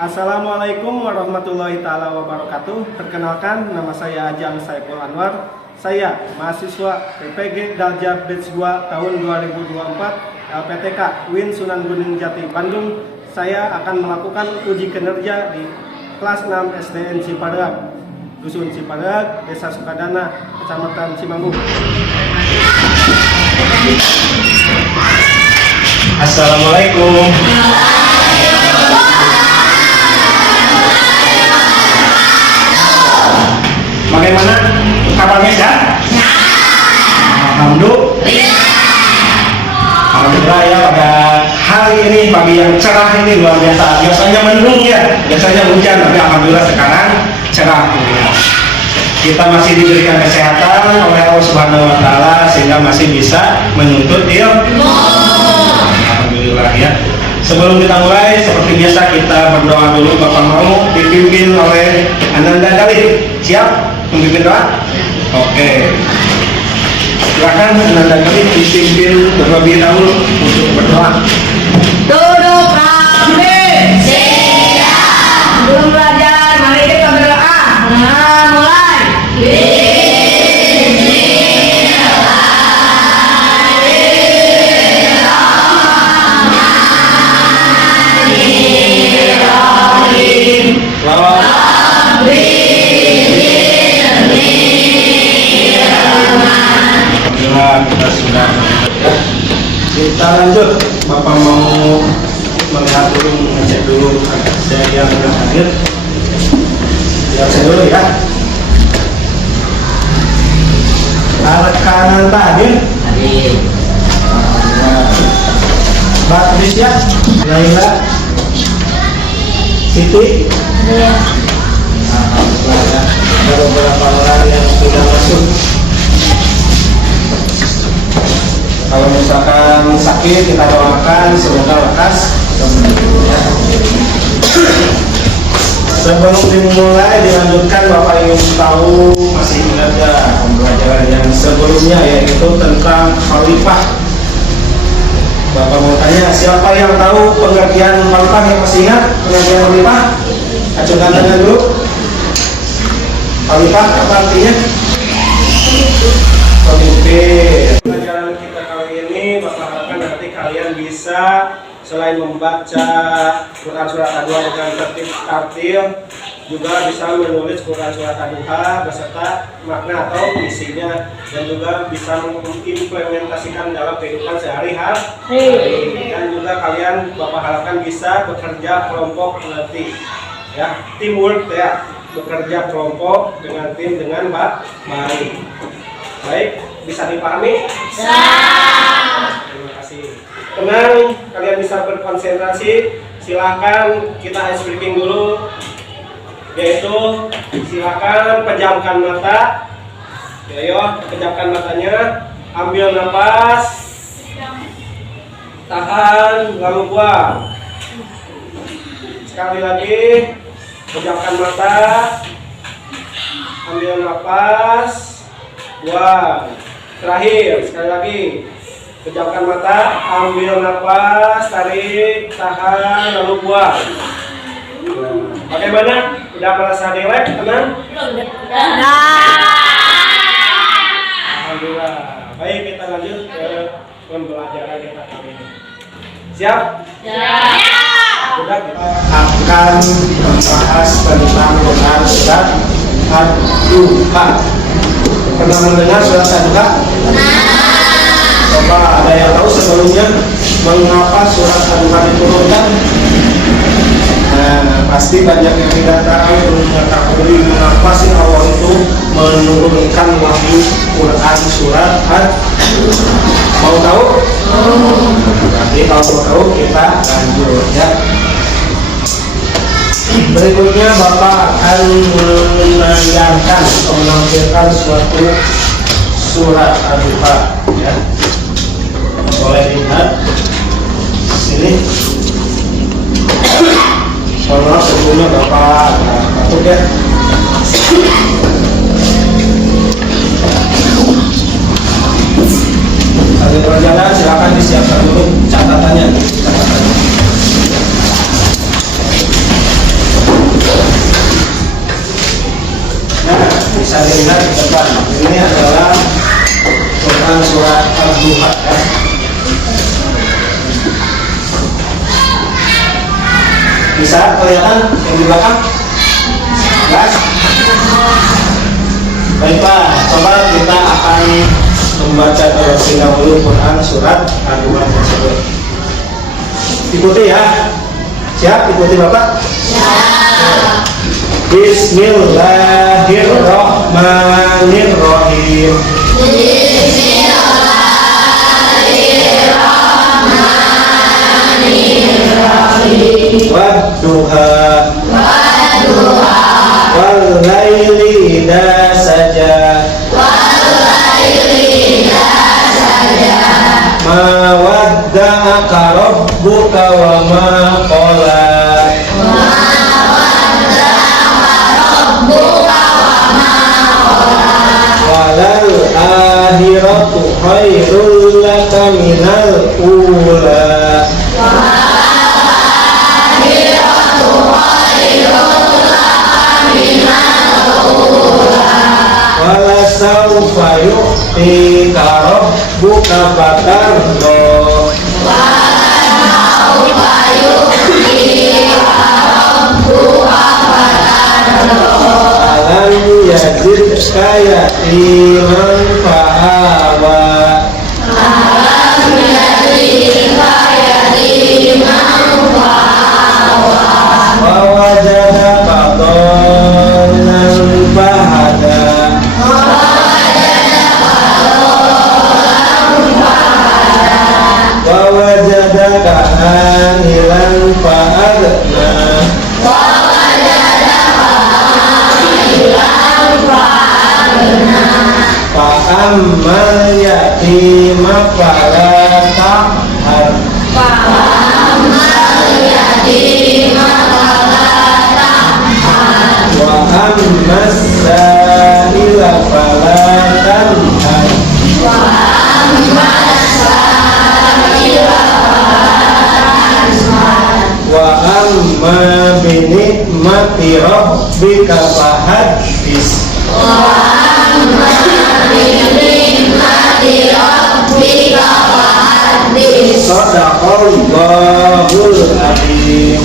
Assalamualaikum warahmatullahi taala wabarakatuh. Perkenalkan, nama saya Ajang Saiful Anwar. Saya mahasiswa PPG Dalja Batch 2 tahun 2024 LPTK UIN Sunan Gunung Jati Bandung. Saya akan melakukan uji kinerja di kelas 6 SDN Cipadeak, Dusun Cipadeak, Desa Sukadana, Kecamatan Cimanggu. Assalamualaikum. Bagaimana kabarnya sehat? Alhamdulillah ya, pada hari ini pagi yang cerah ini luar biasa. Biasanya mendung ya, biasanya hujan, tapi alhamdulillah sekarang cerah. Kita masih diberikan kesehatan oleh Allah Subhanahu Wa Taala sehingga masih bisa menuntut ilmu. Alhamdulillah ya. Sebelum kita mulai, seperti biasa kita berdoa dulu. Bapak mau dipimpin oleh Ananda Khalid. Siap memimpin doa? Oke. Silakan Ananda Khalid dipimpin terlebih dahulu untuk berdoa. Duduk rapi. Siap. Belum belajar, mari kita berdoa. Nah, mulai. Kita sudah. Kita lanjut. Bapak mau melihat dulu, ngecek dulu saya yang hadir. Lihat saya dulu ya. Alat kanan hadir. Mbak Trisya, Laila, Siti. Alhamdulillah, ada beberapa orang yang sudah masuk. Kalau misalkan sakit, kita doakan semoga lekas. Sebelum dimulai dilanjutkan, Bapak ingin tahu masih ingat ya pembelajaran yang sebelumnya, yaitu tentang khalifah. Bapak mau tanya, siapa yang tahu pengertian khalifah, yang masih ingat pengertian khalifah? Acungkan tangan dulu. Khalifah apa artinya? Pemimpin. Pelajaran kita kali ini, Bapak harapkan nanti kalian bisa selain membaca Quran surat Ad-Duha dengan tertib tartil, juga bisa menulis Quran surat Ad-Duha beserta makna atau isinya, dan juga bisa mengimplementasikan dalam kehidupan sehari-hari. Dan juga kalian, Bapak harapkan bisa bekerja kelompok nanti, ya, teamwork ya, bekerja kelompok dengan tim dengan baik. Baik, bisa dipahami? Bisa. Terima kasih. Tenang, kalian bisa berkonsentrasi. Silakan kita ice breaking dulu. Yaitu silakan pejamkan mata. Ayo, pejamkan matanya. Ambil nafas. Tahan, lalu buang. Sekali lagi, pejamkan mata. Ambil nafas. Buang. Terakhir, sekali lagi, pejamkan mata, ambil nafas, tarik, tahan, lalu buang. Bagaimana? Udah merasa rileks, tenang? Alhamdulillah. Baik, kita lanjut ke pembelajaran kita kali ini. Siap? Siap. Sudah, kita akan membahas tentang Quran surat Ad-Duha. Pernah mendengar surat Ad-Duha? Coba ada yang tahu sebelumnya mengapa surat Ad-Duha diturunkan? Nah, pasti banyak yang tidak tahu, belum mengetahui mengapa sih Allah itu menurunkan wahyu Quran surat Ad-Duha. Mau tahu? Nanti kalau mau tahu kita lanjut ya. Berikutnya Bapak akan menayangkan atau menampilkan suatu surat Ad-Duha ya. Boleh lihat sini. Mohon sebelumnya Bapak takut ya. Sambil berjalan silakan disiapkan dulu catatannya. Bisa kelihatan yang di belakang? Jelas? Baiklah, coba kita akan membaca terlebih dahulu Quran surat Ad-Duha tersebut. Ikuti ya. Siap? Ikuti Bapak? Siap. Bismillahirrahmanirrahim. Wadduha wal laili idza saja ma wadda'aka rabbuka wa ma qala walal akhiratu khairul laka minal ula wala sawfa yu'tika rabbuka fatarda alam yazidka yatiman fa'awa wa wajadaka dhallan fahada wa wajadaka ahilan fa'adna fa'ammal yatima fala taqhar wa ammas sa'ila fala tanhar wa amma bi ni'mati rabbika fahaddits Shadaqallahul Azim.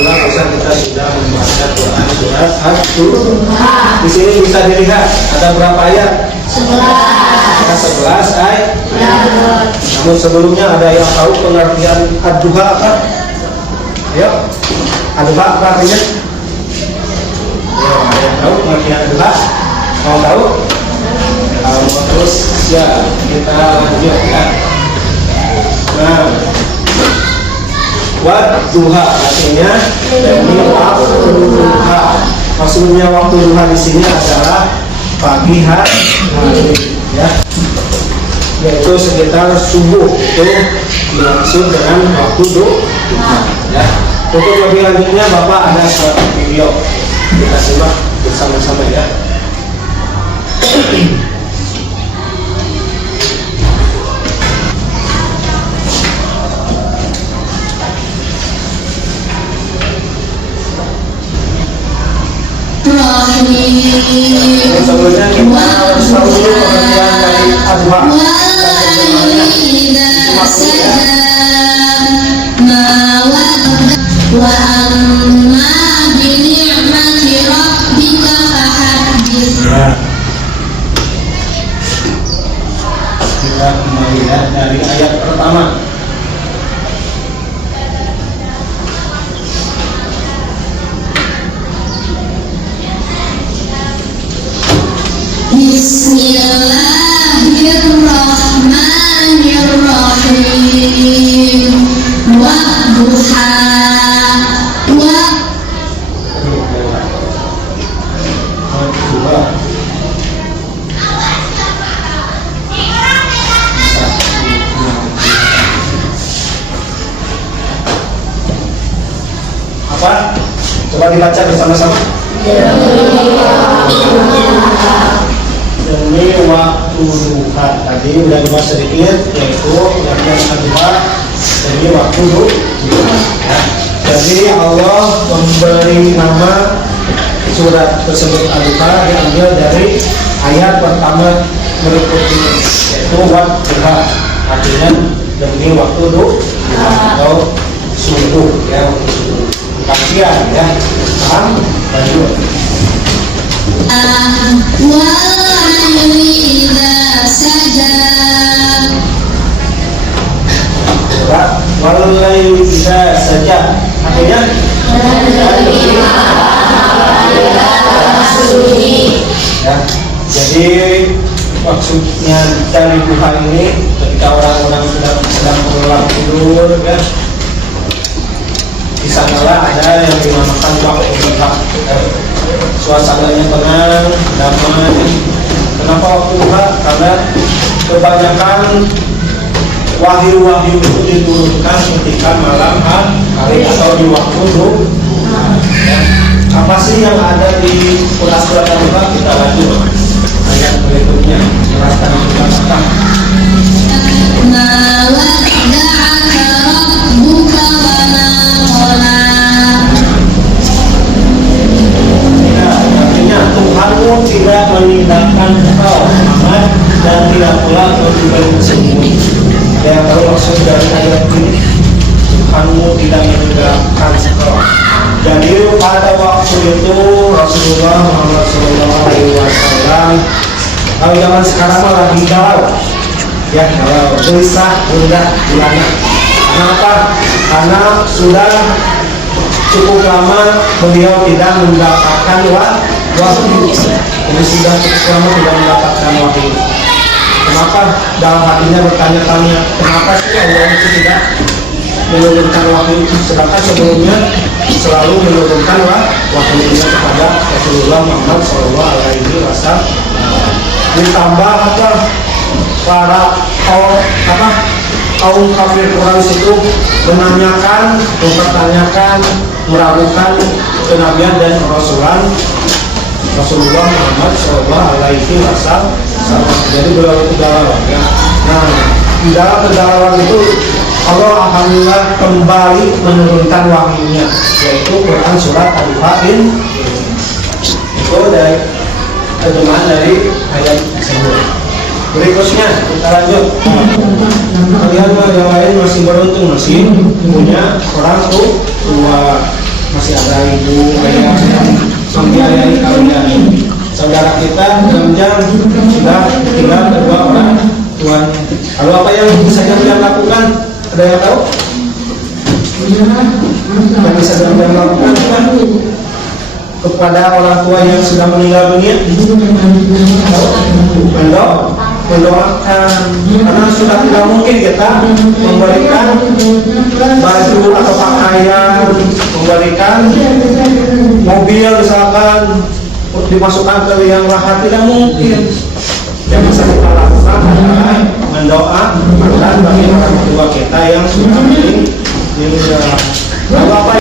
Alhamdulillah kita sudah membaca Quran surat Ad-Duha. Di sini bisa dilihat ada berapa ayat? 11. Ada 11 ayat. Namun sebelumnya ada yang tahu pengertian Ad-Duha apa? Ayo. Ad-Duha apa artinya? Ada yang tahu pengertian Ad-Duha? Mau tahu? Kalau terus ya kita lanjut ya. Nah, Wadduha artinya demi waktu duha. Maksudnya waktu duha di sini adalah pagi hari ya. Yaitu sekitar subuh itu dimaksud dengan waktu duha ya. Untuk lebih lanjutnya Bapak ada suatu video kita simak bersama-sama ya. Sebelumnya kita harus tahu dulu pengertian dari Ad-Duha. Wa amma bi ni'mati rabbika fahaddits. Kita kembali ya dari ayat pertama. Bismillahirrahmanirrahim. Wadduha Apa? Coba dibaca bersama-sama. Demi waktu duha. Tadi udah dibahas sedikit, yaitu pengertian Ad-Duha demi waktu duha. Ya. Jadi Allah memberi nama surat tersebut Ad-Duha diambil dari ayat pertama berikutnya, yaitu waktuha, artinya demi waktu duha atau subuh ya, kajian ya. Paham? Lanjut. والليل إذا سجى Walaupun bisa saja, artinya ya. Jadi maksudnya dari duha ini ketika orang-orang sedang pulang tidur ya, di sanalah ada yang dinamakan waktu duha ya. Suasananya tenang, damai. Kenapa waktu duha? Karena kebanyakan wahyu-wahyu itu diturunkan ketika malam hari atau di waktu duha. Ya. Apa sih yang ada di surat Al-Duha? Kita lanjut ayat berikutnya. Jelaskan apa? ما ودعك ربك وما قلى Ya, artinya Tuhanmu tidak meninggalkan engkau Muhammad dan tidak pula meninggalkanmu. Ya, kalau maksud dari ayat ini, Tuhanmu tidak meninggalkan engkau. Jadi pada waktu itu Rasulullah Muhammad SAW, kalau zaman sekarang mah lagi galau, ya galau, gelisah, gundah, gulana. Kenapa? Karena sudah cukup lama beliau tidak mendapatkan wahyu. Jadi sudah cukup lama tidak mendapatkan wahyu. Kenapa? Dalam hatinya bertanya-tanya, kenapa sih Allah itu tidak menurunkan wahyu? Sedangkan sebelumnya selalu menurunkan wahyu-nya kepada Rasulullah Muhammad SAW. Ditambah para kaum kafir Quraisy itu menanyakan, mempertanyakan, meragukan kenabian dan kerasulan Rasulullah Muhammad SAW. Jadi beliau itu galau ya. Nah, di dalam kegalauan itu Allah alhamdulillah kembali menurunkan wahyunya, yaitu Quran surat Al-Duha ini. Itu dari terjemahan dari ayat tersebut. Berikutnya kita lanjut. Kalian yang lain masih beruntung, masih punya orang tua, masih ada ibu, ayah yang membiayai kalian. Saudara kita jam-jam sudah tinggal kedua orang tuanya. Lalu apa yang bisa kalian lakukan? Ada yang tahu? Yang bisa kalian lakukan kan? Kepada orang tua yang sudah meninggal dunia, mendoakan, karena sudah tidak mungkin kita memberikan baju atau pakaian, memberikan mobil misalkan dimasukkan ke liang lahat, tidak mungkin. Yang bisa kita lakukan adalah mendoakan bagi orang tua kita yang sudah meninggal. Lalu apa?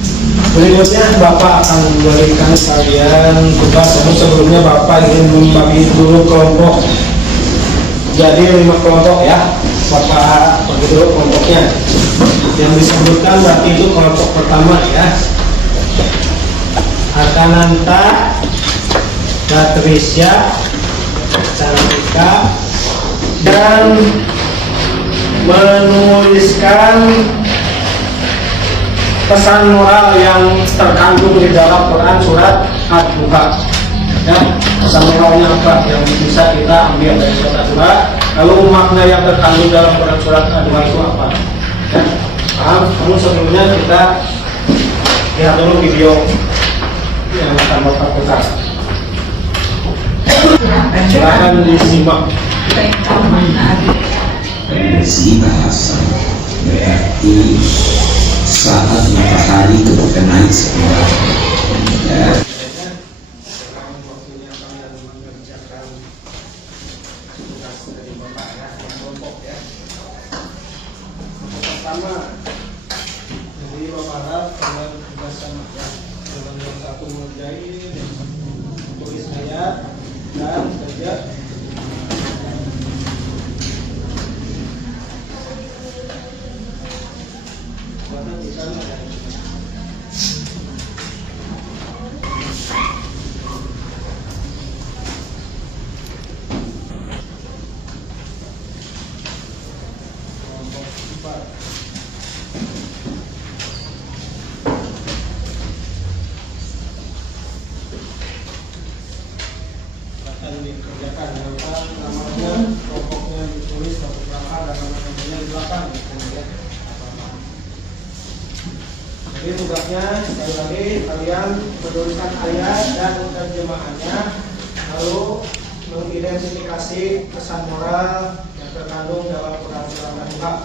Berikutnya Bapak akan memberikan kalian tugas. Sebelumnya Bapak ingin membagi dulu kelompok. Jadi 5 kelompok ya. Bapak bagi dulu kelompoknya. Yang disebutkan berarti itu kelompok pertama ya. Arkananta, Batrisya, Cantika, dan menuliskan pesan moral yang terkandung di dalam Quran surat Al-Duha. Ya, pesan moralnya apa yang bisa kita ambil dari surat Al-Duha? Lalu makna yang terkandung dalam Quran surat Al-Duha itu apa? Ya, paham? Namun sebelumnya kita lihat dulu video yang akan Bapak putar. Silakan disimak. Referensi bahasa berarti saat matahari ketika naik sekolah ya. Pertama, jadi Bapak harap kalian tugas sama ya. Yang satu mengerjain, tulis ayat dan kerja. pokoknya ditulis satu berapa dan nama-namanya di belakang gitu ya. Jadi tugasnya sekali lagi kalian menuliskan ayat dan terjemahannya, lalu mengidentifikasi pesan moral yang terkandung dalam Quran Surah Al-Baqarah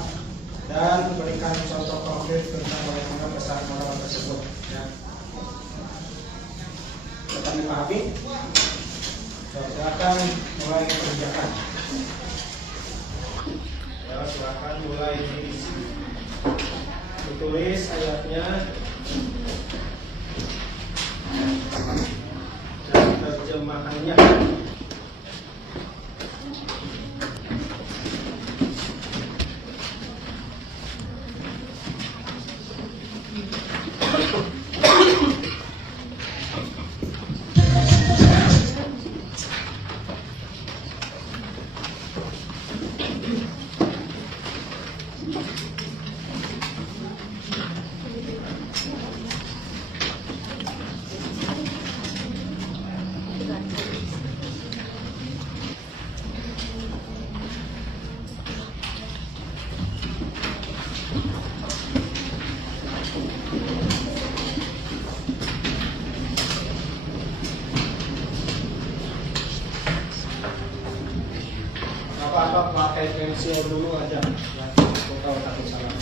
dan memberikan contoh konkret tentang bagaimana pesan moral tersebut. Ya. Dapat dipahami? Silakan mulai kerjakan. Ya, silakan mulai diisi. Ditulis ayatnya dan terjemahannya. Apa-apa pakai pensil dulu aja ya, kalau takut salah.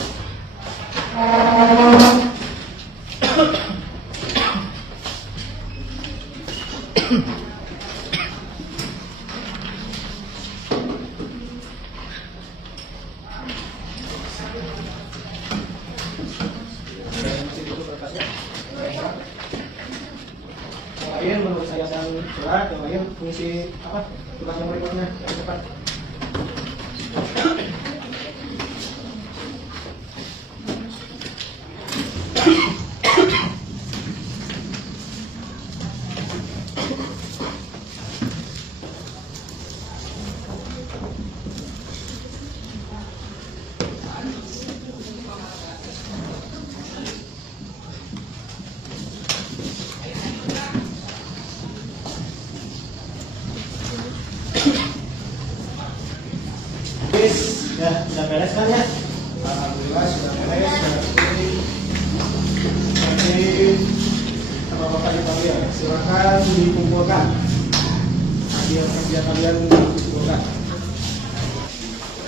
Yang lain menurut saya dan surat, yang lain fungsi apa? Tugas yang berikutnya yang cepat. Ya, sudah beres kan ya? Alhamdulillah sudah beres. Nanti apa-apa dipanggil, silakan dikumpulkan. Hasil kerja kalian dikumpulkan.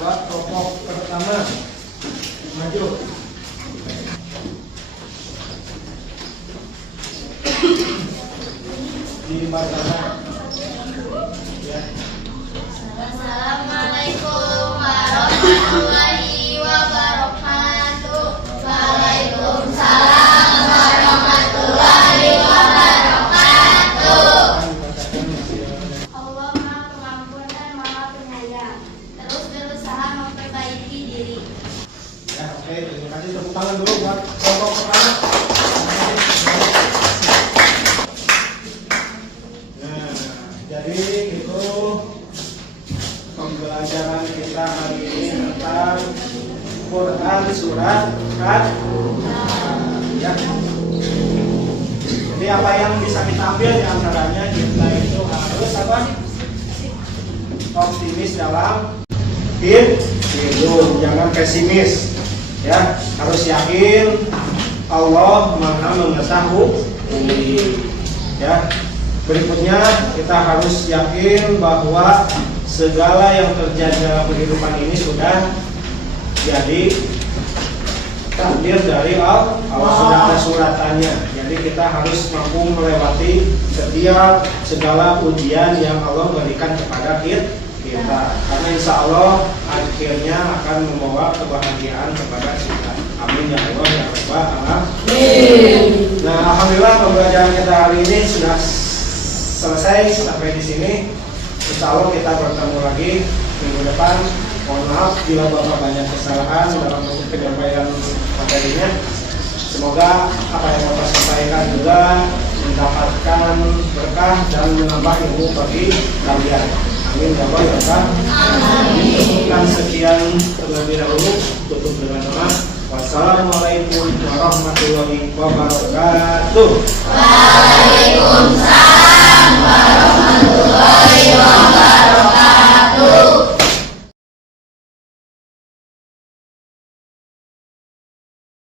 Buat kelompok pertama maju. Di mana? Ya. Assalamualaikum warahmatullahi wabarakatuh. Waalaikumsalam warahmatullahi wabarakatuh. Allah Maha Pengampun dan Maha Penyayang. Terus berusaha memperbaiki diri. Ya, oke, terima kasih. Tepuk tangan dulu buat kelompok pertama. Nah, jadi itu pembelajaran kita hari ini tentang Quran surat Al-Baqarah. Ya. Jadi apa yang bisa kita ambil di antaranya, kita itu harus apa? Optimis dalam hidup, jangan pesimis. Ya, harus yakin Allah Maha mengetahui. Ya. Berikutnya kita harus yakin bahwa segala yang terjadi dalam kehidupan ini sudah jadi takdir dari Allah, sudah ada suratannya. Jadi kita harus mampu melewati setiap segala ujian yang Allah berikan kepada kita. Karena insya Allah akhirnya akan membawa kebahagiaan kepada kita. Amin ya Allah ya Rabbal alamin. Nah, alhamdulillah pembelajaran kita hari ini sudah selesai sampai di sini. Insya Allah kita bertemu lagi minggu depan. Mohon maaf bila Bapak banyak kesalahan dalam bentuk penyampaian materinya. Semoga apa yang Bapak sampaikan juga mendapatkan berkah dan menambah ilmu bagi kalian. Amin ya Allah ya Rabbal alamin. Dan sekian terlebih dahulu, tutup dengan doa. Wassalamualaikum warahmatullahi wabarakatuh. Waalaikumsalam.